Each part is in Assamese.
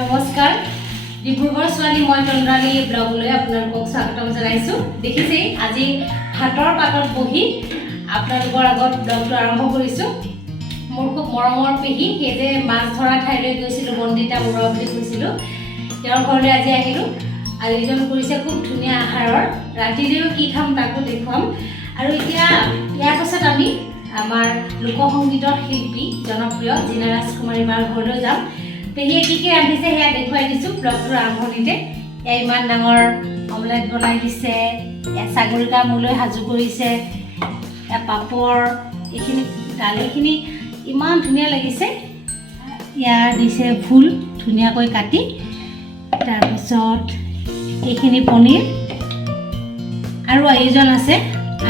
নমস্কাৰ ডিব্ৰুগড় ছোৱালী মই তন্দ্ৰালী ব্লগলৈ আপোনালোকক স্বাগতম জনাইছোঁ। দেখিছে আজি হাতৰ পাতত বহি আপোনালোকৰ আগত ব্লগটো আৰম্ভ কৰিছোঁ। মোৰ খুব মৰমৰ পেহী সেই যে মাছ ধৰা ঠাইলৈ গৈছিলোঁ বন্দিতা বৰুৱা বুলি কৈছিলোঁ, তেওঁৰ ঘৰলৈ আজি আহিলোঁ। আয়োজন কৰিছে খুব ধুনীয়া আহাৰৰ, ৰাতিলৈও কি খাম তাকো দেখুৱাম। আৰু এতিয়া ইয়াৰ পাছত আমি আমাৰ লোকসংগীতৰ শিল্পী জনপ্ৰিয় জিনা ৰাজকুমাৰী বাৰ ঘৰলৈ যাম। পেহীয়ে কি ৰান্ধিছে সেয়া দেখুৱাই দিছোঁ ব্লগটোৰ আৰম্ভণিতে। ইমান ডাঙৰ অমলেট বনাই দিছে, ছাগলীটা মোলৈ সাজু কৰিছে, পাপৰ, এইখিনি দালিখিনি ইমান ধুনীয়া লাগিছে। ইয়াৰ দিছে ফুল ধুনীয়াকৈ কাটি, তাৰপিছত এইখিনি পনীৰ আৰু আয়োজন আছে,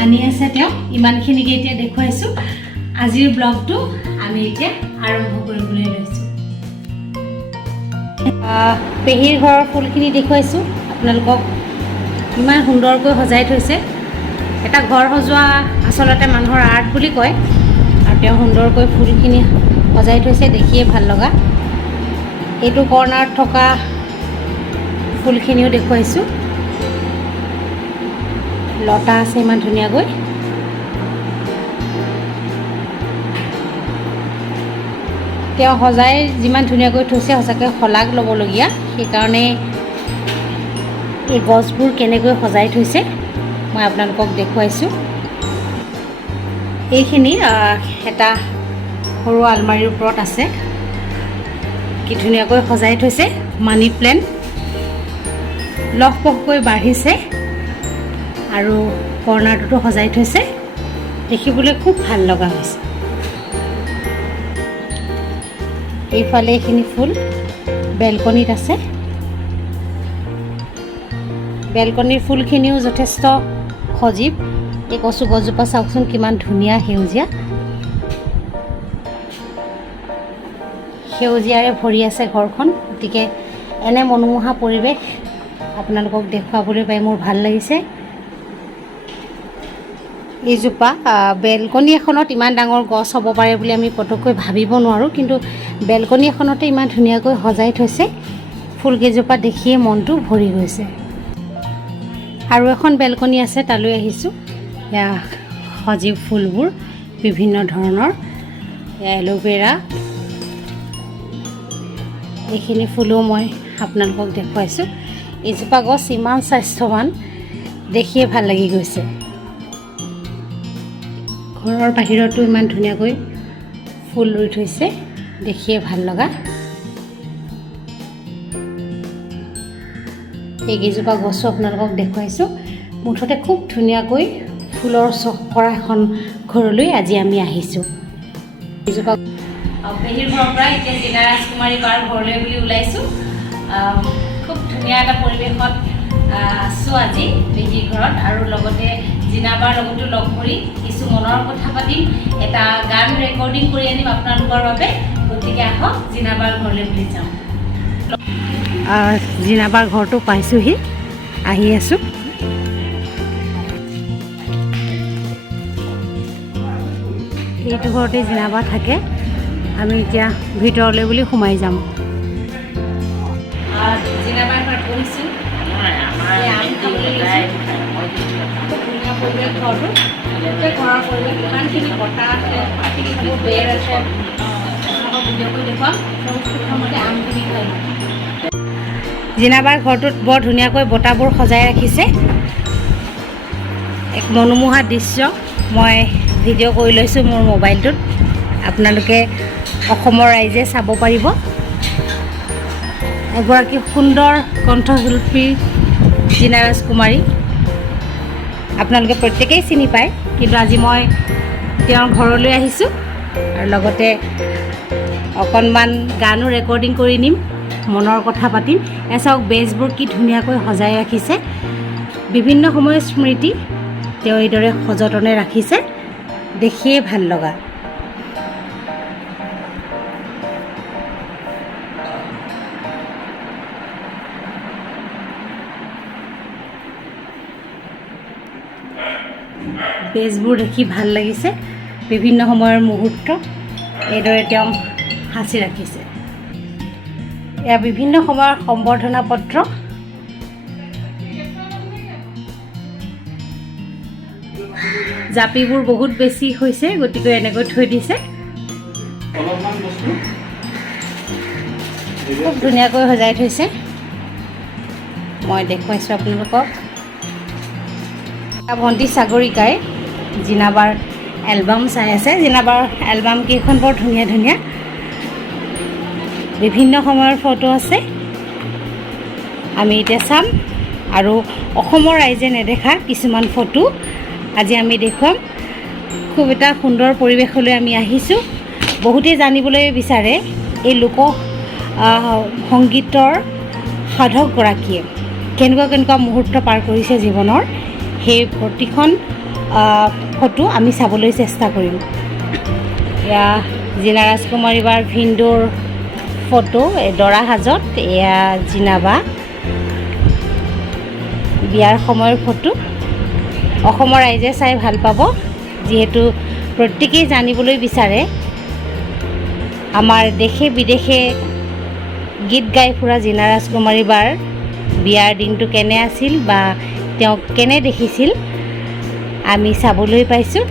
আনি আছে তেওঁ। ইমানখিনিকে এতিয়া দেখুৱাইছোঁ। আজিৰ ব্লগটো আমি এতিয়া আৰম্ভ কৰিবলৈ লৈছোঁ। পেহীৰ ঘৰৰ ফুলখিনি দেখুৱাইছোঁ আপোনালোকক, ইমান সুন্দৰকৈ সজাই থৈছে। এটা ঘৰ সজোৱা আচলতে মানুহৰ আৰ্ট বুলি কয়, আৰু তেওঁ সুন্দৰকৈ ফুলখিনি সজাই থৈছে, দেখিয়ে ভাল লগা। এইটো কৰ্ণাৰত থকা ফুলখিনিও দেখুৱাইছোঁ, লতা আছে ইমান ধুনীয়াকৈ। তেওঁ সজাই যিমান ধুনীয়াকৈ থৈছে সঁচাকৈ শলাগ ল'বলগীয়া। সেইকাৰণে এই গছবোৰ কেনেকৈ সজাই থৈছে মই আপোনালোকক দেখুৱাইছোঁ। এইখিনি এটা সৰু আলমাৰীৰ ওপৰত আছে, কি ধুনীয়াকৈ সজাই থৈছে। মানি প্লেণ্ট লহপহকৈ বাঢ়িছে আৰু কৰ্ণাৰটোতো সজাই থৈছে, দেখিবলৈ খুব ভাল লগা হৈছে। এইফালে এইখিনি ফুল বেলকনিত আছে। বেলকনিৰ ফুলখিনিও যথেষ্ট সজীৱ। এই কচু গছজোপা চাওকচোন কিমান ধুনীয়া সেউজীয়া, সেউজীয়াৰে ভৰি আছে ঘৰখন। গতিকে এনে মনোমোহা পৰিৱেশ আপোনালোকক দেখুৱাবলৈ পাই মোৰ ভাল লাগিছে। এইজোপা বেলকনি এখনত ইমান ডাঙৰ গছ হ'ব পাৰে বুলি আমি পটককৈ ভাবিব নোৱাৰোঁ, কিন্তু বেলকনি এখনতে ইমান ধুনীয়াকৈ সজাই থৈছে। ফুলকেইজোপা দেখিয়ে মনটো ভৰি গৈছে। আৰু এখন বেলকনি আছে, তালৈ আহিছোঁ। এয়া সজীৱ ফুলবোৰ বিভিন্ন ধৰণৰ, এল'ভেৰা, এইখিনি ফুলো মই আপোনালোকক দেখুৱাইছোঁ। এইজোপা গছ ইমান স্বাস্থ্যৱান, দেখিয়ে ভাল লাগি গৈছে। ঘৰৰ বাহিৰতো ইমান ধুনীয়াকৈ ফুল ৰুই থৈছে, দেখিয়ে ভাল লগা। এইকেইজোপা গছো আপোনালোকক দেখুৱাইছোঁ। মুঠতে খুব ধুনীয়াকৈ ফুলৰ চখ কৰা এখন ঘৰলৈ আজি আমি আহিছোঁ। এইজোপা পেহীৰ ঘৰৰ পৰা এতিয়া জিনা ৰাজকুমাৰী বাৰ ঘৰলৈ বুলি ওলাইছোঁ। খুব ধুনীয়া এটা পৰিৱেশত আছোঁ আজি পেহীৰ ঘৰত, আৰু লগতে জিনা বাৰ লগতো লগ কৰি কিছু মনৰ কথা পাতিম, এটা গান ৰেকৰ্ডিং কৰি আনিম আপোনালোকৰ বাবে। গতিকে আহক জিনা বাৰ ঘৰলৈ বুলি যাওঁ। জিনা বাৰ ঘৰটো পাইছোঁহি, আহি আছোঁ। এইটো ঘৰতে জিনা বাৰ থাকে। আমি এতিয়া ভিতৰলৈ বুলি সোমাই যাম। জিনা বাৰ ঘৰত বহিছোঁ, পৰিৱেশ ঘৰটো, ঘৰৰ পৰিৱেশ ইমানখিনি বতাহ আছে, বেৰ আছে, ভিডিঅ' কৰি দেখুৱাম। প্ৰথমতে আমখিনি খাই জিনাবাৰ ঘৰটোত বৰ ধুনীয়াকৈ বতাহবোৰ সজাই ৰাখিছে। এক মনোমোহা দৃশ্য মই ভিডিঅ' কৰি লৈছোঁ মোৰ মোবাইলটোত, আপোনালোকে অসমৰ ৰাইজে চাব পাৰিব। এগৰাকী সুন্দৰ কণ্ঠশিল্পী জিনা ৰাজকুমাৰী, আপোনালোকে প্ৰত্যেকেই চিনি পায়, কিন্তু আজি মই তেওঁৰ ঘৰলৈ আহিছোঁ আৰু লগতে অকণমান গানো ৰেকৰ্ডিং কৰি নিম, মনৰ কথা পাতিম। চাওক বেজবোৰ কি ধুনীয়াকৈ সজাই ৰাখিছে, বিভিন্ন সময়ৰ স্মৃতি তেওঁ এইদৰে সযতনে ৰাখিছে, দেখিয়ে ভাল লগা। বেজবোৰ দেখি ভাল লাগিছে, বিভিন্ন সময়ৰ মুহূৰ্ত এইদৰে তেওঁ সাঁচি ৰাখিছে। এয়া বিভিন্ন সময়ৰ সম্বৰ্ধনা পত্ৰ। জাপিবোৰ বহুত বেছি হৈছে, গতিকে এনেকৈ থৈ দিছে। খুব ধুনীয়াকৈ সজাই থৈছে। মই দেখুৱাইছোঁ আপোনালোকক। ভণ্টি সাগৰিকাই জিনাবাৰ এলবাম চাই আছে। জিনাবাৰ এলবাম কেইখন বৰ ধুনীয়া ধুনীয়া, বিভিন্ন সময়ৰ ফটো আছে। আমি এতিয়া চাম আৰু অসমৰ ৰাইজে নেদেখা কিছুমান ফটো আজি আমি দেখুৱাম। খুব এটা সুন্দৰ পৰিৱেশলৈ আমি আহিছোঁ। বহুতেই জানিবলৈ বিচাৰে এই লোক সংগীতৰ সাধকগৰাকীয়ে কেনেকুৱা কেনেকুৱা মুহূৰ্ত পাৰ কৰিছে জীৱনৰ, সেই প্ৰতিখন ফটো আমি চাবলৈ চেষ্টা কৰিম। এয়া জিনা ৰাজকুমাৰী বাৰ ভিনদেউৰ ফটো, দৰা সাজত। এয়া জিনাবা বিয়াৰ সময়ৰ ফটো। অসমৰ ৰাইজে চাই ভাল পাব, যিহেতু প্ৰত্যেকেই জানিবলৈ বিচাৰে আমাৰ দেশে বিদেশে গীত গাই ফুৰা জিনা ৰাজকুমাৰী বাৰ বিয়াৰ দিনটো কেনে আছিল বা তেওঁক কেনে দেখিছিল আমি চাবলৈ পাইছোঁ।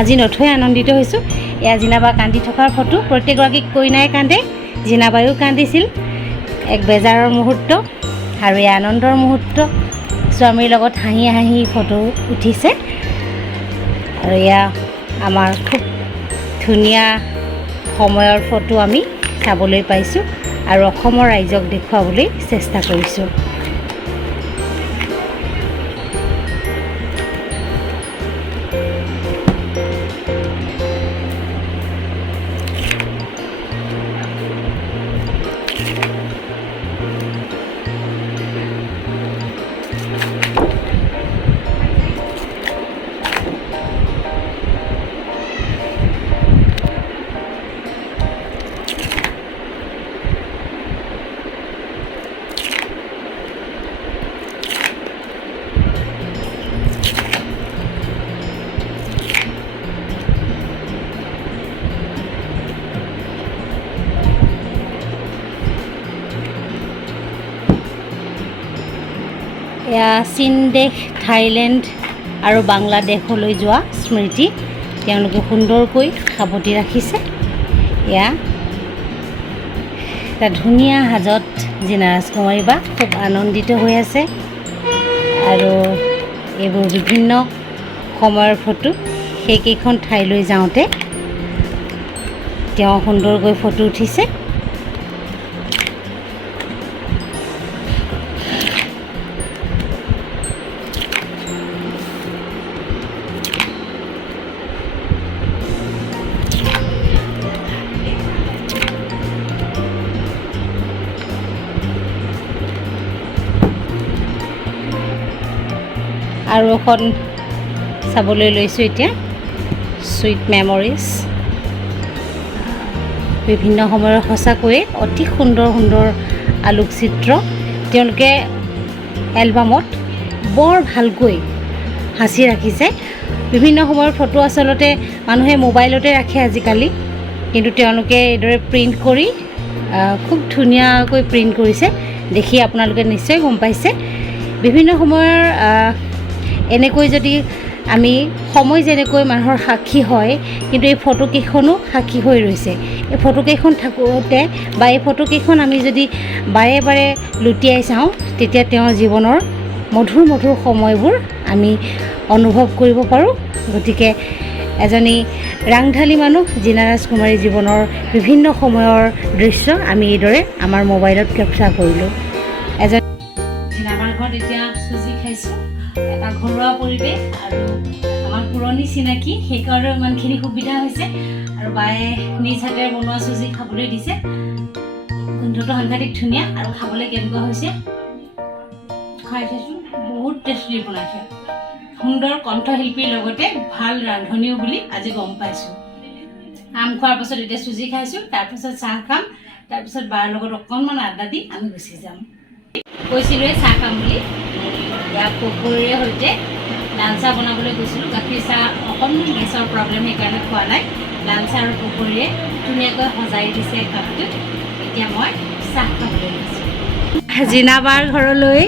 আজি নথৈ আনন্দিত হৈছোঁ। এয়া জিনাবা কান্দি থকাৰ ফটো। প্ৰত্যেকগৰাকী কইনাই কান্দে, জিনাবায়ো কান্দিছিল। এক বেজাৰৰ মুহূৰ্ত আৰু এই আনন্দৰ মুহূৰ্ত। স্বামীৰ লগত হাঁহি হাঁহি ফটো উঠিছে। আৰু এয়া আমাৰ খুব ধুনীয়া সময়ৰ ফটো আমি চাবলৈ পাইছোঁ আৰু অসমৰ ৰাইজক দেখুৱাবলৈ চেষ্টা কৰিছোঁ। এয়া চীন দেশ, থাইলেণ্ড আৰু বাংলাদেশলৈ যোৱা স্মৃতি তেওঁলোকে সুন্দৰকৈ সাৱটি ৰাখিছে। এয়া এটা ধুনীয়া সাজত জিনা ৰাজকুমাৰী বা খুব আনন্দিত হৈ আছে। আৰু এইবোৰ বিভিন্ন সময়ৰ ফটো। সেইকেইখন ঠাইলৈ যাওঁতে তেওঁ সুন্দৰকৈ ফটো উঠিছে। আৰু এখন চাবলৈ লৈছোঁ এতিয়া, চুইট মেমৰিজ। বিভিন্ন সময়ৰ সঁচাকৈয়ে অতি সুন্দৰ সুন্দৰ আলোকচিত্ৰ তেওঁলোকে এলবামত বৰ ভালকৈ সাঁচি ৰাখিছে। বিভিন্ন সময়ৰ ফটো আচলতে মানুহে মোবাইলতে ৰাখে আজিকালি, কিন্তু তেওঁলোকে এইদৰে প্ৰিণ্ট কৰি খুব ধুনীয়াকৈ প্ৰিণ্ট কৰিছে। দেখি আপোনালোকে নিশ্চয় গম পাইছে। বিভিন্ন সময়ৰ এনেকৈ যদি আমি সময় যেনেকৈ মানুহৰ সাক্ষী হয়, কিন্তু এই ফটোকেইখনো সাক্ষী হৈ ৰৈছে। এই ফটোকেইখন থাকোঁতে বা এই ফটোকেইখন আমি যদি বাৰে বাৰে লুটিয়াই চাওঁ, তেতিয়া তেওঁৰ জীৱনৰ মধুৰ মধুৰ সময়বোৰ আমি অনুভৱ কৰিব পাৰোঁ। গতিকে এজনী ৰাংঢালী মানুহ জিনা ৰাজকুমাৰী জীৱনৰ বিভিন্ন সময়ৰ দৃশ্য আমি এইদৰে আমাৰ মোবাইলত কেপচাৰ কৰিলোঁ। আমাৰ ঘৰত এতিয়া চুজি খাইছোঁ, এটা ঘৰুৱা পৰিৱেশ আৰু আমাৰ পুৰণি চিনাকি, সেইকাৰণে ইমানখিনি সুবিধা হৈছে। আৰু বায়ে নিজ হাতেৰে বনোৱা চুজি খাবলৈ দিছে। গোন্ধটো সাংঘাতিক ধুনীয়া আৰু খাবলৈ কেনেকুৱা হৈছে খাই চাইছোঁ। বহুত টেষ্টি বনাইছে। সুন্দৰ কণ্ঠশিল্পীৰ লগতে ভাল ৰান্ধনিও বুলি আজি গম পাইছোঁ। আম খোৱাৰ পাছত এতিয়া চুজি খাইছোঁ, তাৰপিছত চাহ খাম, তাৰপিছত বাৰ লগত অকণমান আদা দি আমি গুচি যাম। কৈছিলোঁৱে চাহ খাম বুলি। ইয়াক পকৰীৰে সৈতে লাল চাহ বনাবলৈ গৈছিলোঁ। গাখীৰ চাহ অকণমান গেছৰ প্ৰব্লেম, সেইকাৰণে খোৱা নাই। লাল চাহ আৰু পকৰীৰে ধুনীয়াকৈ সজাই দিছে কাপটোত। এতিয়া মই চাহ খাবলৈ লৈছোঁ। জিনাবাৰ ঘৰলৈ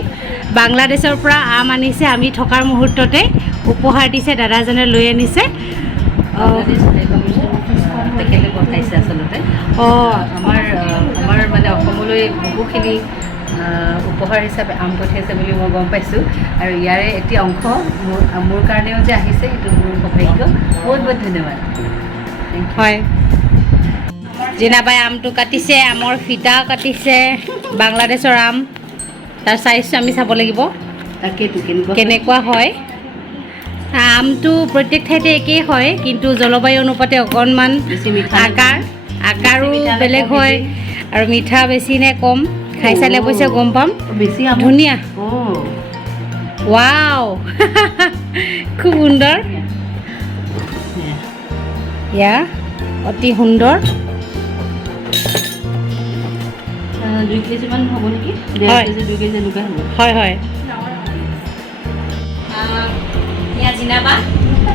বাংলাদেশৰ পৰা আম আনিছে, আমি থকাৰ মুহূৰ্ততে উপহাৰ দিছে, দাদাজনে লৈ আনিছে। তেখেতে পঠাইছে আচলতে। আমাৰ মানে অসমলৈ বহুখিনি উপহাৰ হিচাপে আম পঠিয়াইছে বুলি মই গম পাইছোঁ, আৰু ইয়াৰে এটি অংশ মোৰ কাৰণেও যে আহিছে সেইটো মোৰ সৌভাগ্য। বহুত বহুত ধন্যবাদ। হয়, জিনাবাই আমটো কাটিছে, আমৰ ফিটা কাটিছে, বাংলাদেশৰ আম। তাৰ চাইজটো আমি চাব লাগিব তাকেইতো কেনেকুৱা হয়। আমটো প্ৰত্যেক ঠাইতে একেই হয়, কিন্তু জলবায়ু অনুপাতে অকণমান আকাৰো বেলেগ হয়, আৰু মিঠা বেছি নে কম খাই চালে অৱশ্যে গম পাম। বেছি ধুনীয়া, ৱাও খুব সুন্দৰ, ইয়া অতি সুন্দৰ। 2 কেজিমান হ'ব নেকি? 2 কেজি এনেকুৱা হ'ব। হয় হয়। ইয়া জিনাবা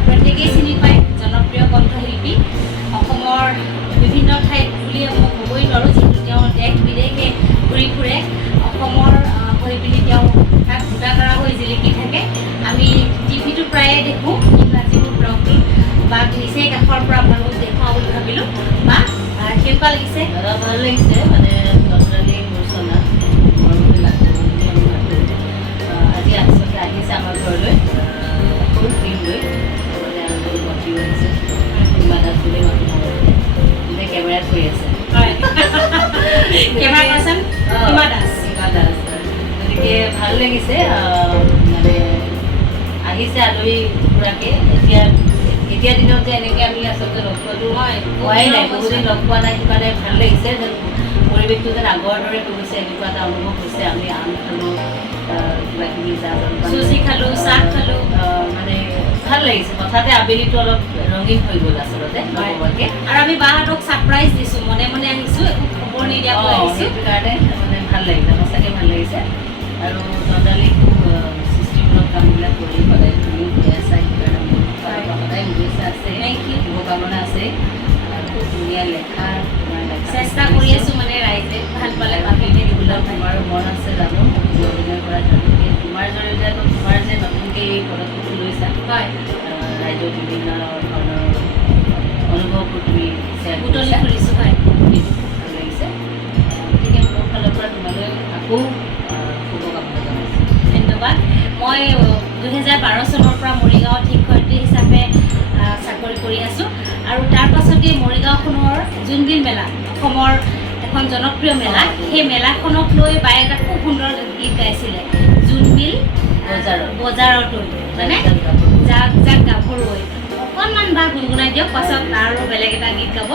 প্ৰত্যেকেই চিনি পায়, জনপ্ৰিয় কণ্ঠশিল্পী। অসমৰ বিভিন্ন ঠাইত বুলিয়ে মই ক'বই নোৱাৰোঁ, যিহেতু তেওঁ দেশ বিদেশে ঘূৰি ফুৰে। অসমৰ হৈ পিনি তেওঁ তাত গোটাতৰা হৈ জিলিকি থাকে। আমি টিভিটো প্ৰায়ে দেখোঁ, কিন্তু আজি মোৰ ব্লগটো বা নিচেই কাষৰ পৰা আপোনালোকক দেখুৱাওঁ বুলি ভাবিলোঁ। বা কেনেকুৱা লাগিছে? ভাল লাগিছে, মানে নজনালী মূৰ্চনা আজি আচলতে আহিছে আমাৰ ঘৰলৈ সৰু ফিল্ম লৈ, মতিও আহিছে, হিমা দাস বুলি মাতি এতিয়া কেমেৰাত কৰি আছে। হয়, কেমেৰা পাৰ্চন হিমা দাস। গতিকে ভাল লাগিছে, মানে আহিছে আলহী খুৰাকে। এতিয়া দিনত যে এনেকৈ আমি আচলতে লগ পোৱাটো হোৱাই নাই, বহুদিন লগ পোৱা নাই, সিমানে ভাল লাগিছে যেন পৰিৱেশটো যেন আগৰ দৰে গৈছে, এনেকুৱা এটা অনুভৱ হৈছে। আমি আম খালোঁ, কিবাকিবি চুজি খালোঁ, চাহ খালোঁ, মানে ভাল লাগিছে। হঠাতে আবেলিটো অলপ ৰঙীন হৈ গ'ল আচলতে নক'বাকে। আৰু আমি বাহঁতক ছাৰপ্ৰাইজ দিছোঁ, মনে মনে আহিছোঁ, একো খবৰ নিদিয়াকৈ আহিছোঁ। সেইটো কাৰণে মানে ভাল লাগিছে, সঁচাকৈ ভাল লাগিছে। আৰু নদালি খুব সৃষ্টিমূলক কামবিলাক কৰি সদায় তুমিও গৈ আছা, সেইকাৰণে মোৰ সদায় শুভেচ্ছা আছে, শুভকামনা আছে। খুব ধুনীয়া লেখা, তোমাৰ চেষ্টা কৰি আছোঁ, মানে ৰাইজে ভাল পালে বাকীখিনি দিবলৈ। তোমাৰো মন আছে জানো, বহুদিনৰ পৰা জানো। তোমাৰ জৰিয়তে আকৌ তোমাৰ যে নতুনকৈ এই পদক্ষেপটো লৈছা, হয়, ৰাইজৰ বিভিন্ন ধৰণৰ অনুভৱবোৰ তুমি বুটলি ফুৰিছোঁ। হয়, সেইটো ভাল লাগিছে। গতিকে মোৰ ফালৰ পৰা তোমালৈ আকৌ শুভকামনা জনাইছোঁ। ধন্যবাদ। মই 2012 চনৰ পৰা মৰিগাঁৱত শিক্ষয়িত্ৰী হিচাপে চাকৰি কৰি আছোঁ, আৰু তাৰ পাছতেই মৰিগাঁওখনৰ জোনবিল মেলা, অসমৰ এখন জনপ্ৰিয় মেলা, সেই মেলাখনক লৈ বায়ে এটা খুব সুন্দৰ গীত গাইছিলে, জোনবিল বজাৰত মানে জাক জাক গাভৰুৱে। অকণমান বা গুণগুণাই দিয়ক, পাছত আৰু বেলেগ এটা গীত গাব।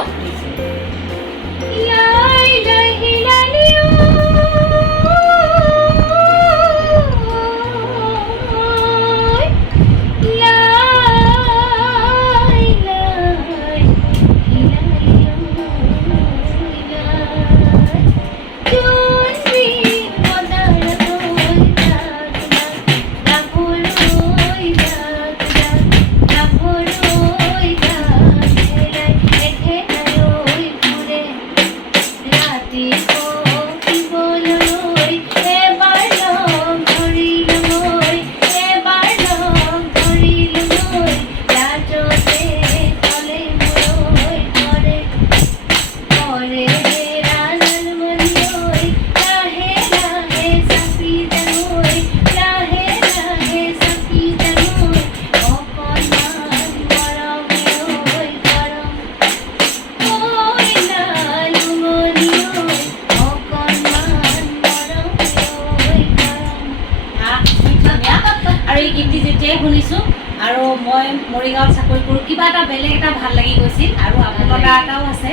শুনিছোঁ, আৰু মই মৰিগাঁৱত চাকৰি কৰোঁ, কিবা এটা বেলেগ এটা ভাল লাগি গৈছিল। আৰু আত্মীয়তা এটাও আছে,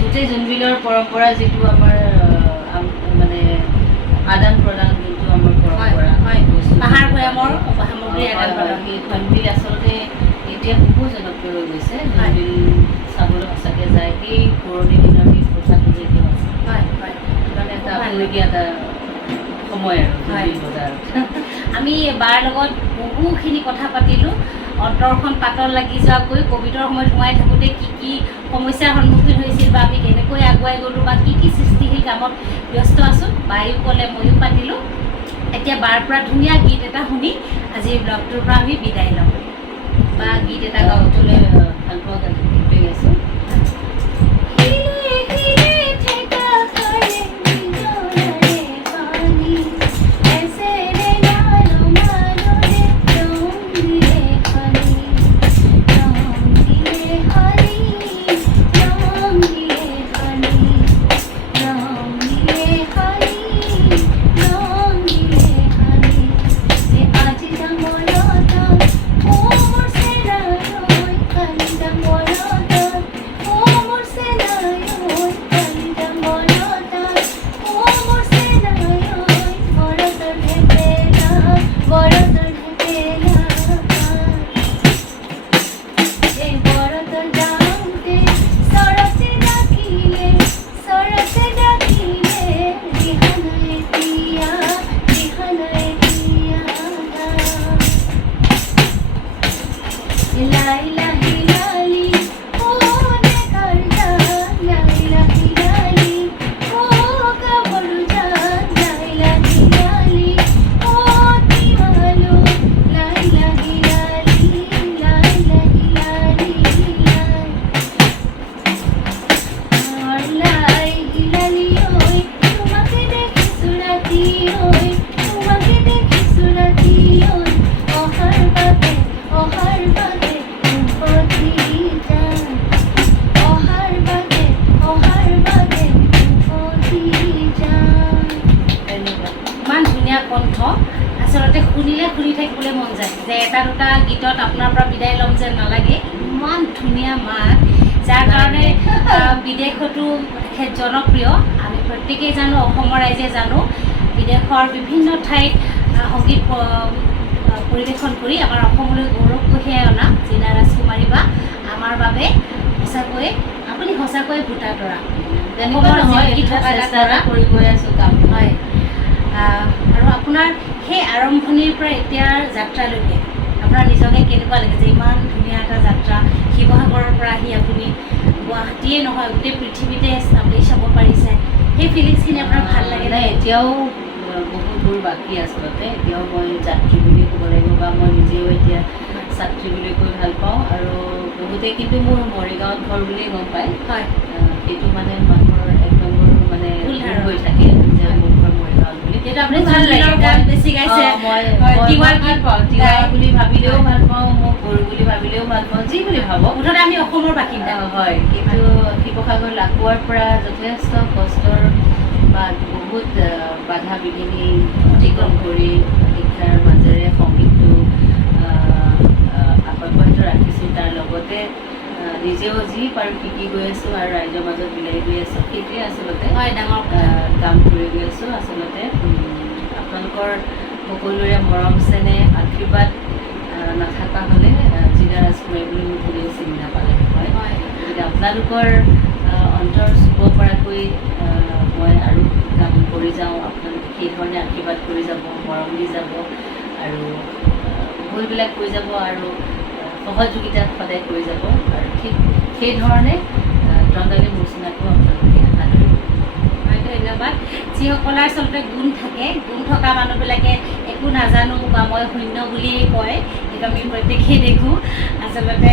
গোটেই জোনবিলৰ পৰম্পৰা, যিটো আমাৰ মানে আদান প্ৰদান, যোনটো আমাৰ পৰম্পৰা, পাহাৰ ভৈয়ামৰ সামগ্ৰী আদান প্ৰদান, সেই জোনবিল আচলতে এতিয়া বহু জনপ্ৰিয় হৈ গৈছে। জোনবিল চাবলৈ সঁচাকৈ যায়, সেই পুৰণি দিনৰ সেই পোচাকটো যে এতিয়াও আছে। মানে এটা আপুৰুগীয়া এটা সময় আৰু জোনবিল বজাৰত। আমি বাৰ লগত বহুখিনি কথা পাতিলোঁ, অন্তৰখন পাতল লাগি যোৱাকৈ ক'ভিডৰ সময়ত সোমাই থাকোঁতে কি সমস্যাৰ সন্মুখীন হৈছিল বা আমি কেনেকৈ আগুৱাই গ'লোঁ বা কি সৃষ্টিশীল কামত ব্যস্ত আছোঁ বায়ো ক'লে ময়ো পাতিলোঁ। এতিয়া বাৰ পৰা ধুনীয়া গীত এটা শুনি আজি ব্লগটোৰ পৰা আমি বিদায় ল'ম বা গীত এটা গাবলৈ ভাল পোৱা গীতটোৱে গাইছোঁ। কণ্ঠ আচলতে শুনিলে শুনি থাকিবলৈ মন যায় যে এটা দুটা গীতত আপোনাৰ পৰা বিদায় ল'ম যেন নালাগে। ইমান ধুনীয়া মাত, যাৰ কাৰণে বিদেশতো তেখেত জনপ্ৰিয়। আমি প্ৰত্যেকেই জানো, অসমৰ ৰাইজে জানো, বিদেশৰ বিভিন্ন ঠাইত সংগীত পৰিৱেশন কৰি আমাৰ অসমলৈ গৌৰৱ কঢ়িয়াই অনা জিনা ৰাজকুমাৰী বা আমাৰ বাবে সঁচাকৈ আপুনি সঁচাকৈ ভোটা তৰা। কৰি গৈ আছোঁ কাম। হয়, আৰু আপোনাৰ সেই আৰম্ভণিৰ পৰা এতিয়াৰ যাত্ৰালৈকে আপোনাৰ নিজকে কেনেকুৱা লাগে যে ইমান ধুনীয়া এটা যাত্ৰা, শিৱসাগৰৰ পৰা আহি আপুনি গুৱাহাটীয়ে নহয় গোটেই পৃথিৱীতে আপুনি চাব পাৰিছে, সেই ফিলিংছখিনি আপোনাৰ ভাল লাগে নাই? এতিয়াও বহুত দূৰ বাকী আচলতে। এতিয়াও মই যাত্ৰী বুলি ক'ব লাগিব বা মই নিজেও এতিয়া ছাত্ৰী বুলি কৈ ভাল পাওঁ। আৰু বহুতে কিন্তু মোৰ মৰিগাঁৱত ঘৰ বুলিয়ে গম পায়। হয়, সেইটো মানে মানুহৰ এক নম্বৰ মানে ভুল হৈ থাকে যে মোৰ ঘৰ মৰিগাঁৱত বুলি। আপুনি ভাল লাগে, গান বেছি গাইছে, মই ভাল পাওঁ। তিৱা বুলি ভাবিলেও ভাল পাওঁ, মোক গৰু বুলি ভাবিলেও ভাল পাওঁ, যি বুলি ভাবক। মুঠতে আমি অসমৰ বাসিন্দা। হয়, কিন্তু শিৱসাগৰ লাকুৱাৰ পৰা যথেষ্ট কষ্টৰ বা বহুত বাধা বিঘিনি অতিক্ৰম কৰি শিক্ষাৰ মাজেৰে সংগীতটো অব্যাহত ৰাখিছোঁ। তাৰ লগতে নিজেও যি পাৰোঁ শিকি গৈ আছোঁ আৰু ৰাইজৰ মাজত বিলাই গৈ আছোঁ। সেইটোৱে আচলতে ডাঙৰ কাম কৰি গৈ আছোঁ। আচলতে আপোনালোকৰ সকলোৰে মৰম চেনেহ আশীৰ্বাদ নাথাকা হ'লে জিনা ৰাজকুমাৰী বুলি মোক কোনেও চিনি নাপালে হয়। গতিকে আপোনালোকৰ অন্তৰ চুব পৰাকৈ মই আৰু কাম কৰি যাওঁ। আপোনালোকে সেইধৰণে আশীৰ্বাদ কৰি যাব, মৰম দি যাব আৰু ভুলবিলাক কৈ যাব আৰু সহযোগিতা সদায় কৰি যাব। আৰু ঠিক সেইধৰণে তন্দালি মূৰ্চনাকো আপোনালোকে আদৰিব। ধন্যবাদ। যিসকলৰ আচলতে গুণ থাকে, গুণ থকা মানুহবিলাকে একো নাজানো বা মই শূন্য বুলিয়েই কয়, কিন্তু আমি প্ৰত্যেকেই দেখোঁ। আচলতে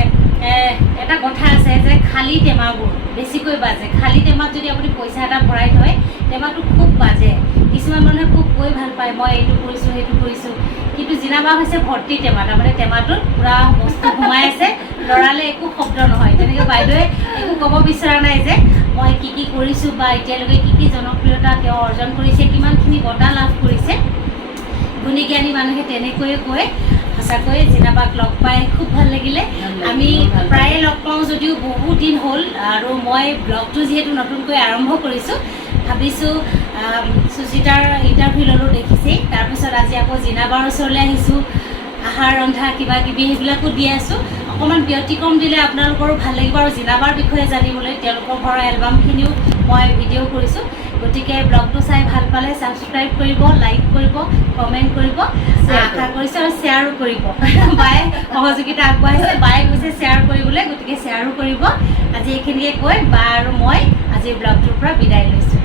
এটা কথা আছে যে খালী টেমাবোৰ বেছিকৈ বাজে। খালী টেমাত যদি আপুনি পইচা এটা ভৰাই থয়, টেমাটো খুব বাজে। কিছুমান মানুহে খুব কৈ ভাল পায় মই এইটো কৰিছোঁ সেইটো কৰিছোঁ, কিন্তু জিনাবা হৈছে ভৰ্তি টেমা। তাৰমানে টেমাটোত পূৰা বস্তু সোমাই আছে, লৰালে একো শব্দ নহয়। তেনেকৈ বাইদেৱে একো ক'ব বিচৰা নাই যে মই কি কৰিছোঁ বা এতিয়ালৈকে কি জনপ্ৰিয়তা তেওঁ অৰ্জন কৰিছে, কিমানখিনি বঁটা লাভ কৰিছে। গুণী জ্ঞানী মানুহে তেনেকৈয়ে কয়। সঁচাকৈ জিনাবাক লগ পাই খুব ভাল লাগিলে। আমি প্ৰায়ে লগ পাওঁ যদিও বহুত দিন হ'ল, আৰু মই ব্লগটো যিহেতু নতুনকৈ আৰম্ভ কৰিছোঁ, ভাবিছোঁ সুজিতাৰ ইণ্টাৰভিউ ল'লোঁ দেখিছেই। তাৰপিছত আজি আকৌ জিনাবাৰ ওচৰলৈ আহিছোঁ, আহাৰ ৰন্ধা কিবা কিবি সেইবিলাকো দি আছোঁ। অকণমান ব্যতিক্ৰম দিলে আপোনালোকৰো ভাল লাগিব আৰু জিনাবাৰ বিষয়ে জানিবলৈ তেওঁলোকৰ ঘৰৰ এলবামখিনিও মই ভিডিঅ' কৰিছোঁ। গতিকে ব্লগটো চাই ভাল পালে ছাবস্ক্ৰাইব কৰিব, লাইক কৰিব, কমেণ্ট কৰিব, আশা কৰিছোঁ আৰু শ্বেয়াৰো কৰিব। বায়ে সহযোগিতা আগবঢ়াইছে, বায়ে কৈছে শ্বেয়াৰ কৰিবলৈ, গতিকে শ্বেয়াৰো কৰিব। আজি এইখিনিকে কৈ বা আৰু মই আজিৰ ব্লগটোৰ পৰা বিদায় লৈছোঁ।